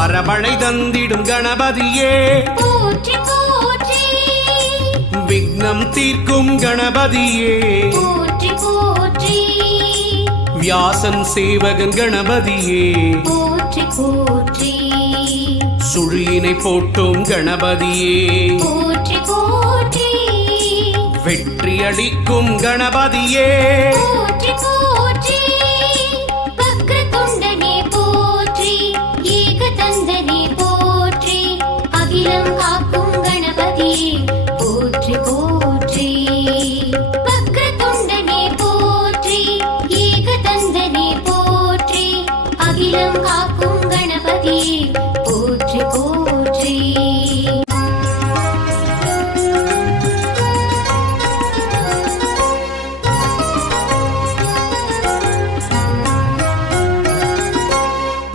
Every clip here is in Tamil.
வரமழை தந்திடும் கணபதியே போற்றி போற்றி, விக்னம் தீர்க்கும் கணபதியே போற்றி போற்றி, வியாசன் சேவகன் கணபதியே போற்றி போற்றி, சுழியினை போட்டும் கணபதியே போற்றி போற்றி, வெற்றி அளிக்கும் கணபதியே போற்றி போற்றி, வக்ரதுண்டனே போற்றி, ஏகதந்தனே போற்றி, அகிலம் காக்கும் கணபதியே போற்றி போற்றி, வக்ரதுண்டனே போற்றி, ஏகதந்தனே போற்றி, அகிலம் காக்கும் கணபதியே போற்றி போற்றி.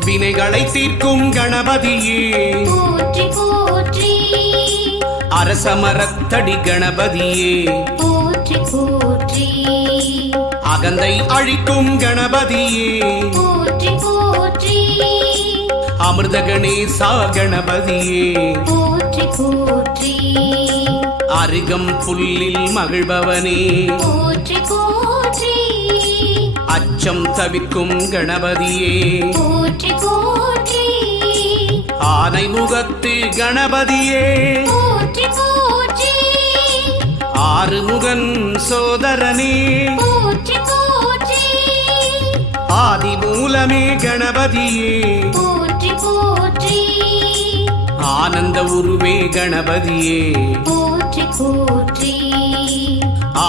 வினைகளை தீர்க்கும் கணபதியே போற்றி போற்றி, அரசமரத்தடி கணபதியே போற்றி போற்றி, அகந்தை அழிக்கும் கணபதியே போற்றி போற்றி, அமிர்த கணேசா கணபதியே போற்றி போற்றி, அருகம் புல்லில் மகிழ்பவனே போற்றி போற்றி, அச்சம் தவிர்க்கும் கணபதியே போற்றி போற்றி, ஆனை முகத்து கணபதியே போற்றி போற்றி, ஆறுமுகன் சோதரனே போற்றி போற்றி, ஆதி மூலமே கணபதியே போற்றி போற்றி, ஆனந்த உருவே கணபதியே போற்றி போற்றி,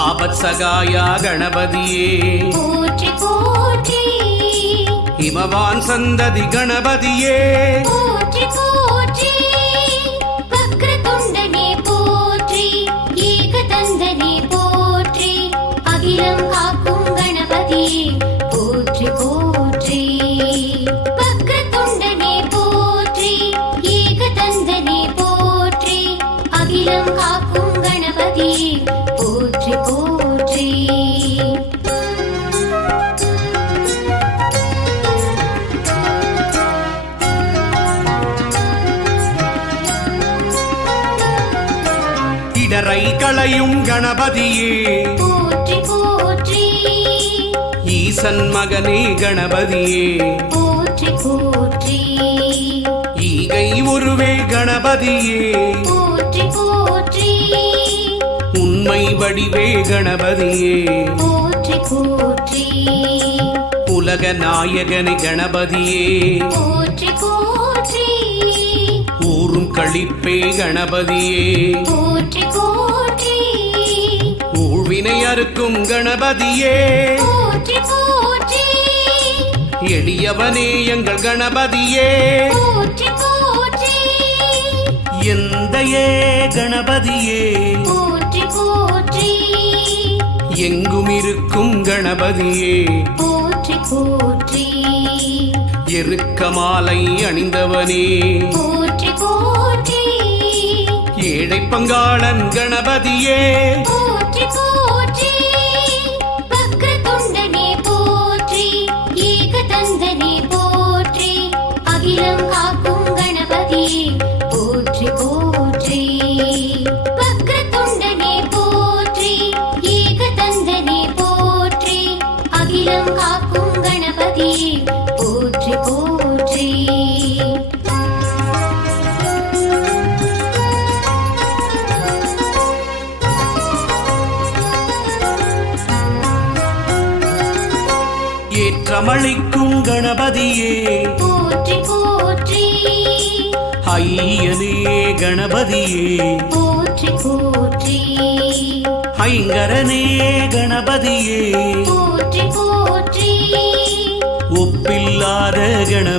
ஆபத் சகாயா கணபதியே போற்றி போற்றி, இமவான் சந்ததி கணபதியே போற்றி போற்றி, வக்ரதுண்டனே போற்றி, ஏகதந்தனே போற்றி, அகிலம் காக்கும் கணபதியே போற்றி போற்றி, வக்ரதுண்டனே போற்றி, ஏகதந்தனே போற்றி, அகிலம் காக்கும் கணபதியே போற்றி போற்றி. இடரை களையும் கணபதியே போற்றி போற்றி, ஈசன் மகனே கணபதியே போற்றி போற்றி, ஈகை உருவே கணபதியே போற்றி போற்றி, உண்மை வடிவே கணபதியே போற்றி போற்றி, உலக நாயகனே கணபதியே போற்றி போற்றி, ஊரும் களிப்பே கணபதியே போற்றி போற்றி, ஊழ்வினை அறுக்கும் கணபதியே போற்றி போற்றி, எளியவனே எங்கள் கணபதியே போற்றி போற்றி, எந்தையே கணபதியே போற்றி போற்றி, எங்கும் இருக்கும் கணபதியே போற்றி போற்றி, எருக்க மாலை அணிந்தவனே போற்றி போற்றி, ஏழை பங்காளன் கணபதியே போற்றி போற்றி, வக்ரதுண்டனே போற்றி, ஏகதந்தனே போற்றி, அகிலம் காக்கும் கணபதியே போற்றி போற்றி, வக்ரதுண்டனே போற்றி, ஏகதந்தனே போற்றி, அகிலம் காக்கும் கணபதியே போற்றி போற்றி. ஏற்றமளிக்கும் கணபதியே போற்றி போற்றி, ஐயனே கணபதியே போற்றி போற்றி, ஐங்கரனே கணபதியே போற்றி போற்றி, ஒப்பில்லாத கணபதி